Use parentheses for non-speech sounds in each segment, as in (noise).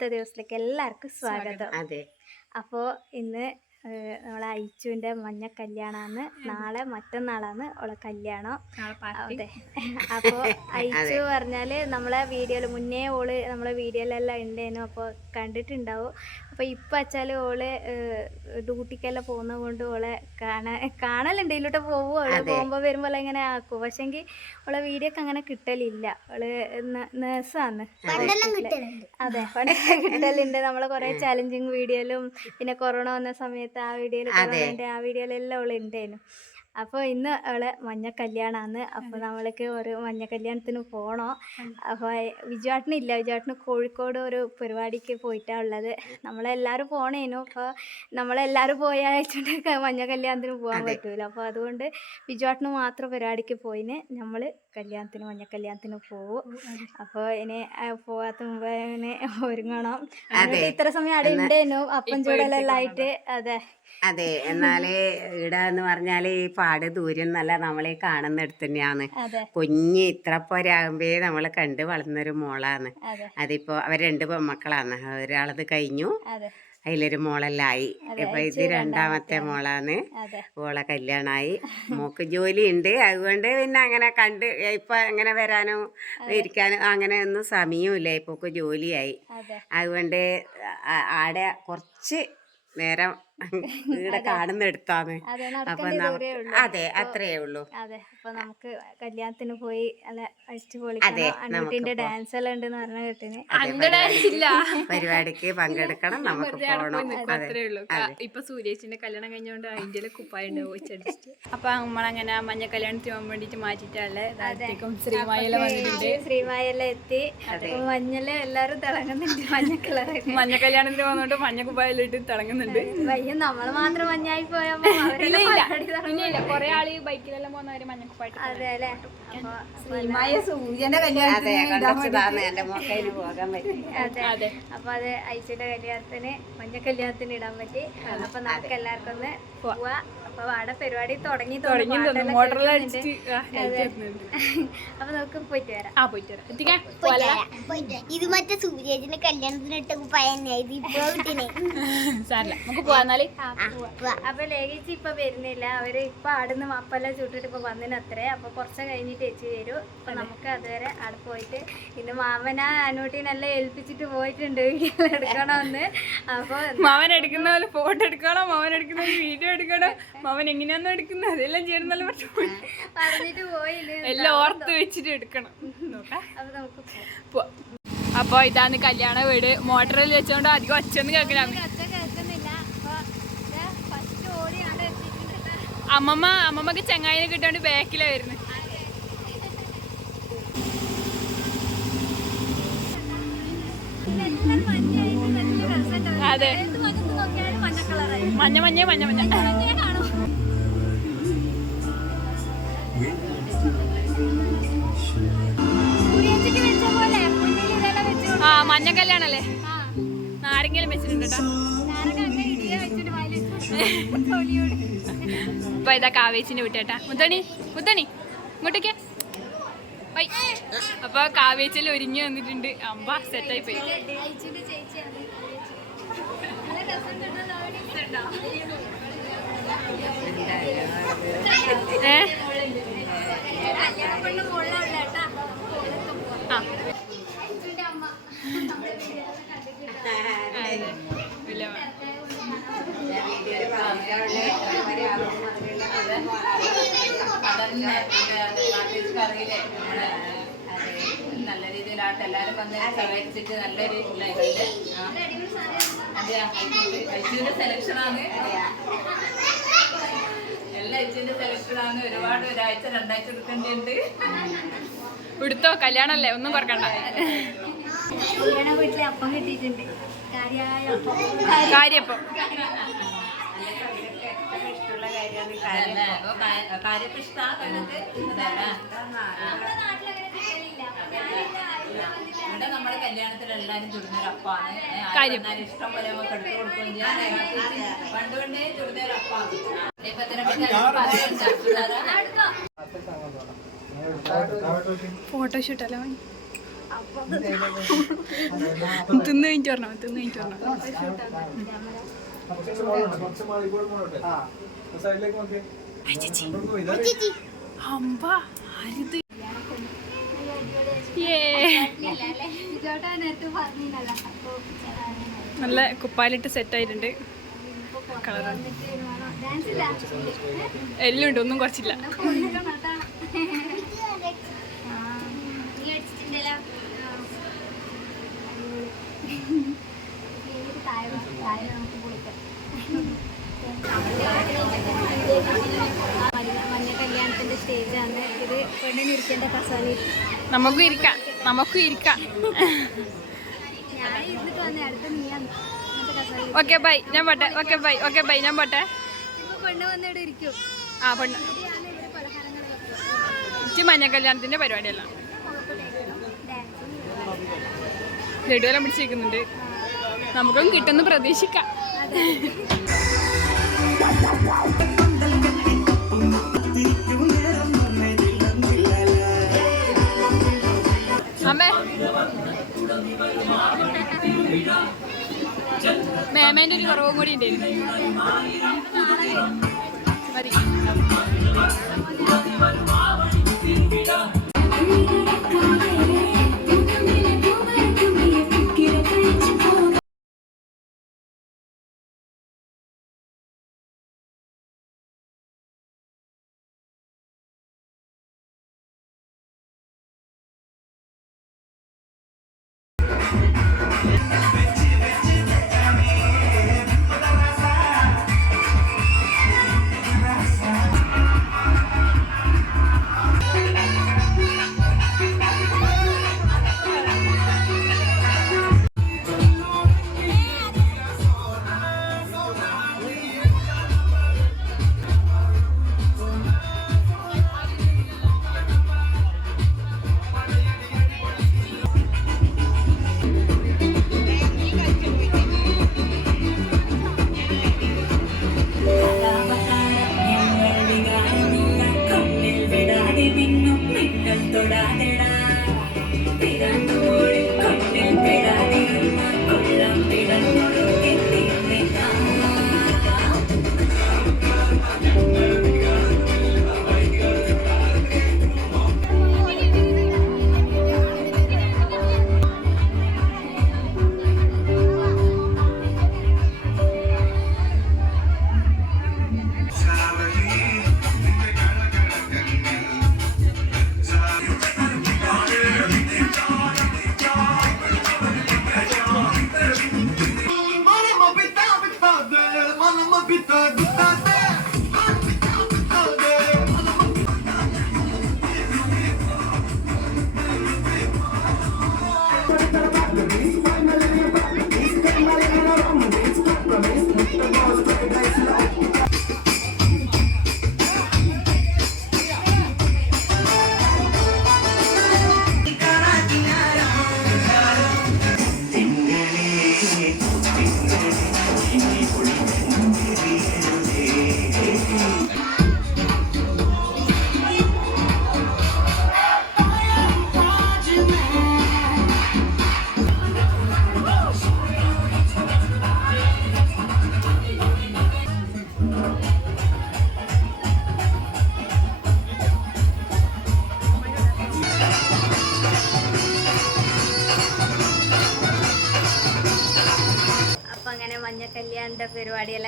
ഇന്നത്തെ ദിവസത്തിലേക്ക് എല്ലാവർക്കും സ്വാഗതം. അതെ. അപ്പോൾ ഇന്ന് നമ്മളെ അയിച്ചുവിന്റെ മഞ്ഞ കല്യാണമാണ് നാളെ മറ്റന്നാളാണ് ഉള്ള കല്യാണം. അതെ. അപ്പോൾ അയച്ചു പറഞ്ഞാൽ നമ്മളെ വീഡിയോയിൽ മുന്നേ ഓൾ നമ്മളെ വീഡിയോയിലെല്ലാം ഉണ്ടേനു അപ്പോൾ കണ്ടിട്ടുണ്ടാവും. അപ്പോൾ ഇപ്പം വെച്ചാൽ ഓൾ ഡ്യൂട്ടിക്കെല്ലാം പോകുന്നത് കൊണ്ട് ഓളെ കാണാൻ കാണലുണ്ട്. ഇതിലോട്ട് പോവും. അവൾ പോകുമ്പോൾ വരുമ്പോൾ ഇങ്ങനെ ആക്കും. പക്ഷെങ്കിൽ ഓളെ വീഡിയോ ഒക്കെ അങ്ങനെ കിട്ടലില്ല. ഓൾ നേഴ്സാണ് അതെ. പണ്ടെല്ലാം കിട്ടലുണ്ട്. നമ്മളെ കുറെ ചാലഞ്ചിങ് വീഡിയോയിലും പിന്നെ കൊറോണ വന്ന സമയത്ത് ആ വീഡിയോയിൽ ആ വീഡിയോയിലെല്ലാം ഓൾ ഉണ്ടായിരുന്നു അപ്പോൾ ഇന്ന് അവളെ മഞ്ഞ കല്യാണമാണ് അപ്പോൾ നമ്മൾക്ക് ഒരു മഞ്ഞ കല്യാണത്തിന് പോകണം അപ്പോൾ വിജുവാട്ടിനില്ല. വിജുവാട്ടിന് കോഴിക്കോട് ഒരു പരിപാടിക്ക് പോയിട്ടാണ് ഉള്ളത്. നമ്മളെല്ലാരും പോണേനു. അപ്പോൾ നമ്മളെല്ലാവരും പോയാഴ്ച മഞ്ഞ കല്യാണത്തിന് പോകാൻ പറ്റൂല. അപ്പോൾ അതുകൊണ്ട് വിജുവാട്ടിന് മാത്രം പരിപാടിക്ക് പോയിന്. നമ്മൾ കല്യാണത്തിന് മഞ്ഞ കല്യാണത്തിന് പോവും അപ്പോൾ ഇനി പോവാത്ത പോകാത്ത മുമ്പ് ഇങ്ങനെ ഒരുങ്ങണം. ഇത്ര സമയം അവിടെ ഉണ്ടേനു അപ്പം ചൂടലെല്ലാം ആയിട്ട് അതെ. അതെ എന്നാൽ ഇവിടെ എന്ന് പറഞ്ഞാൽ ഈ പാട് ദൂരം എന്നല്ല നമ്മളെ കാണുന്നിടത്ത് തന്നെയാണ്. കുഞ്ഞ് ഇത്ര പോരാകുമ്പേ നമ്മൾ കണ്ട് വളർന്നൊരു മോളാണ്. അതെ. അതിപ്പോ അവർ രണ്ട് പെൺമക്കളാണ് ഒരാളത് കഴിഞ്ഞു. അതെ. അതിലൊരു മോളെല്ലായി. ഇപ്പൊ ഇത് രണ്ടാമത്തെ മോളാണ്. ഓളെ കല്യാണമായി മോക്ക് ജോലി ഉണ്ട് അതുകൊണ്ട് പിന്നെ അങ്ങനെ കണ്ട് ഇപ്പൊ അങ്ങനെ വരാനോ ഇരിക്കാനോ അങ്ങനെ ഒന്നും സമയമില്ല ഇപ്പൊക്ക് ജോലിയായി. അതുകൊണ്ട് ആടെ കുറച്ച് നേരം ഇവിടെ കാണുന്നെടുത്താണ് അതെ. അപ്പൊ അതെ അത്രേ ഉള്ളൂ. അതെ അപ്പൊ നമുക്ക് കല്യാണത്തിന് പോയി നല്ല അടിച്ചു പൊളിക്കണം. അന്നൂട്ടിന്റെ ഡാൻസ് എല്ലാം ഉണ്ടെന്ന് പറഞ്ഞു കേട്ടിന്. പരിപാടിക്ക് പങ്കെടുക്കണം നമുക്ക് പോകണം ഇപ്പൊ സൂര്യേച്ചിന്റെ കല്യാണം കഴിഞ്ഞോണ്ട് അതിന്റെ കുപ്പായ അപ്പൊ നമ്മളങ്ങനെ മഞ്ഞ കല്യാണത്തിന് പോകാൻ വേണ്ടിട്ട് മാറ്റിട്ടാണ് ശ്രീമായല വന്നിട്ടുണ്ട്. ശ്രീമായെല്ലാം എത്തി. മഞ്ഞൽ എല്ലാരും തിളങ്ങുന്നുണ്ട്. മഞ്ഞ കളർ മഞ്ഞ കല്യാണത്തിന് പോകുന്നോണ്ട് മഞ്ഞ കുപ്പായെല്ലാം ഇട്ട് തിളങ്ങുന്നുണ്ട്. വയ്യ നമ്മൾ മാത്രം മഞ്ഞായി പോയാൽ കൊറേ ആൾ ബൈക്കിലെല്ലാം പോകുന്നവര് അല്ലേ? അതെ അതെ. അപ്പൊ അത് ഐശ്വര്യ കല്യാണത്തിന് മഞ്ഞ കല്യാണത്തിന് ഇടാൻ പറ്റി. അപ്പൊ നമുക്ക് എല്ലാവർക്കും ഒന്ന് പോവാ. അപ്പൊ അവിടെ പരിപാടി തുടങ്ങി തുടങ്ങി. (laughs) അപ്പൊ നമുക്ക് പോയിട്ട് വരാം. ആ പോയിട്ട് വരാം? ഇത് മറ്റേ സൂര്യേജിന്റെ കല്യാണത്തിനിട്ട് ഇപ്പൊ (laughs) സാരല്ല നമുക്ക് പോവാന്നാൽ അപ്പൊ ലേഖിച്ച് ഇപ്പൊ വരുന്നില്ല. അവർ ഇപ്പൊ ആടുന്ന് മാപ്പെല്ലാം ചുട്ടിട്ട് ഇപ്പൊ വന്നിനത്രേ. അപ്പൊ കുറച്ച് കഴിഞ്ഞിട്ട് ചേച്ചി വരൂ. അപ്പൊ നമുക്ക് അതുവരെ അവിടെ പോയിട്ട് ഇന്ന് മാമന അനൂട്ടിനെല്ലാം ഏൽപ്പിച്ചിട്ട് പോയിട്ടുണ്ട്. വീഡിയോ എടുക്കണമെന്ന്. അപ്പൊ മാവൻ എടുക്കുന്ന പോലെ ഫോട്ടോ എടുക്കണം മാവൻ എടുക്കുന്ന വീഡിയോ എടുക്കണം. മാവൻ എങ്ങനെയാന്ന് എടുക്കുന്നത് അതെല്ലാം ചെയ്യണം നല്ല പറഞ്ഞിട്ട് പോയില്ല? എല്ലാം ഓർത്ത് വെച്ചിട്ട് എടുക്കണം. അപ്പൊ ഇതാണ് കല്യാണ വീട്. മോട്ടറിൽ വെച്ചോണ്ട് അധികം ഒച്ചൊന്നും കേൾക്കില്ല. അമ്മമ്മ അമ്മമ്മക്ക് ചങ്ങായിനെ കിട്ടാണ്ട് ബാക്കിലാ വരുന്നത്. അതെ. മഞ്ഞ മഞ്ഞ. മഞ്ഞ മഞ്ഞ. മഞ്ഞ കല്യാണല്ലേ ആ. നാരങ്ങലും വെച്ചിട്ടുണ്ട് ഇപ്പൊ ഇതാ കാവേച്ചിന്റെ വിട്ടേട്ടാ മുത്തണി മുത്തണി ഇങ്ങോട്ടേക്ക്. ബൈ അപ്പൊ കാവേച്ചിൽ ഒരുങ്ങി വന്നിട്ടുണ്ട്. അമ്പ സെറ്റായി പോയി. ഏ കല്യാണ പെണ്ണ് മുകളിലുള്ള കേട്ടാ ആ അയച്ചിന്റെ അമ്മ നമ്മുടെ വീഡിയോയിലൊക്കെ കണ്ടിട്ടുണ്ട് അതെ. ഇല്ല, നല്ല രീതിയിലാട്ട് എല്ലാരും വന്ന് സഹായിച്ചിട്ട് നല്ലൊരു ഇതായിട്ടുണ്ട്. ആ. അതെ അയച്ചിന്റെ സെലക്ഷനാണ് എല്ലാ അയച്ചിന്റെ സെലക്ഷനാണ് ഒരുപാട് ഒരാഴ്ച രണ്ടാഴ്ച എടുക്കേണ്ടതുണ്ട് ഉടുത്തോ കല്യാണല്ലേ ഒന്നും കുറക്കണ്ട കല്യാണ വീട്ടിലെ അപ്പം കിട്ടിയിട്ടുണ്ട്. കാര്യപ്പം ഇഷ്ടമുള്ള കാര്യമാണ് അതല്ലേ? അപ്പൊ കാ- കാര്യത്തെ ഇഷ്ടമാണ് കണ്ടിട്ട് അതല്ലേ? നമ്മുടെ നാട്ടിലങ്ങനെ കിട്ടലില്ല അപ്പൊ ഞാനിന്ന് ആയിരം തിന്നു ഇവിടെ നമ്മുടെ കല്യാണത്തിൽ എല്ലാരും ചുടുന്നൊരു അപ്പാണ്. ഏ, ആര് കാര്യം. വന്നാലും ഇഷ്ടം പോലെ നമുക്ക് എടുത്തു കൊടുക്കുകയും ചെയ്യാം. പണ്ട് കൊണ്ടേ ചുടുന്നൊരു അപ്പാണ്. ഇപ്പൊ ഇതിനെ പറ്റി അതിന് പറയുന്നുണ്ട്. ചുടാതെ. ഫോട്ടോഷൂട്ട് അല്ല തിന്ന് കഴിഞ്ഞിട്ട് പറഞ്ഞോ തിന്നു കഴിഞ്ഞിട്ട് പറഞ്ഞോ നല്ല കുപ്പാലിട്ട് സെറ്റ് ആയിട്ടുണ്ട്. കളർ എല്ലാം ഉണ്ട് ഒന്നും കുറച്ചില്ല. മഞ്ഞ കല്യാണത്തിന്റെ സ്റ്റേജാണ് ഇത് പെണ്ണിന് ഇരിക്കേണ്ട കസാല. നമുക്കും ഇരിക്കാം. നമുക്കും ഇരിക്കാം. ഞാൻ ഇരുന്നിട്ട് വന്നേ. അടുത്ത നീയാണ്. Okay bye. ഞാൻ പോട്ടെ. Okay bye. Okay bye. ഞാൻ പോട്ടെ. ആ പെണ്ണ്. ഇച്ചി മഞ്ഞ കല്യാണത്തിന്റെ പരിപാടിയല്ല. ലഡുവെല്ലാം പിടിച്ചിരിക്കുന്നുണ്ട്. നമുക്കും കിട്ടുമെന്ന് പ്രതീക്ഷിക്കാം. മേമേന്റെ ഒരു കുറവും കൂടി ഉണ്ടായിരുന്നു മതി.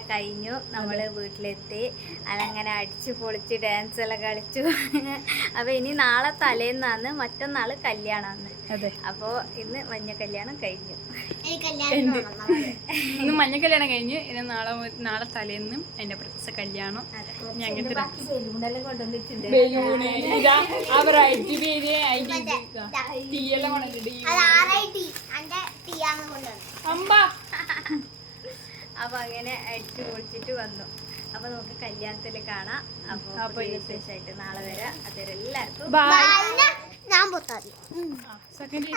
പരിപാടിയെല്ലാം കഴിഞ്ഞു. നമ്മൾ വീട്ടിലെത്തി. അതങ്ങനെ അടിച്ച് പൊളിച്ച് ഡാൻസ് എല്ലാം കളിച്ചു. അപ്പൊ ഇനി നാളെ തലേന്നാണ് മറ്റന്നാൾ കല്യാണമാണ് അതെ. അപ്പോ ഇന്ന് മഞ്ഞ കല്യാണം കഴിഞ്ഞു. ഇന്ന് മഞ്ഞ കല്യാണം കഴിഞ്ഞു. ഇനി നാളെ നാളെ തലേന്നും എന്റെ പ്രത്യേക കല്യാണം. തീയെല്ലാം കൊണ്ടിട്ടുണ്ട് അമ്പ. അപ്പോൾ അങ്ങനെ അടിച്ചു പൊളിച്ചിട്ട് വന്നു. അപ്പോൾ നമുക്ക് കല്യാണത്തിൽ കാണാം. അപ്പോൾ വിശേഷമായിട്ട് നാളെ വരാം. അതൊരു എല്ലാവർക്കും ഞാൻ സെക്കൻഡ്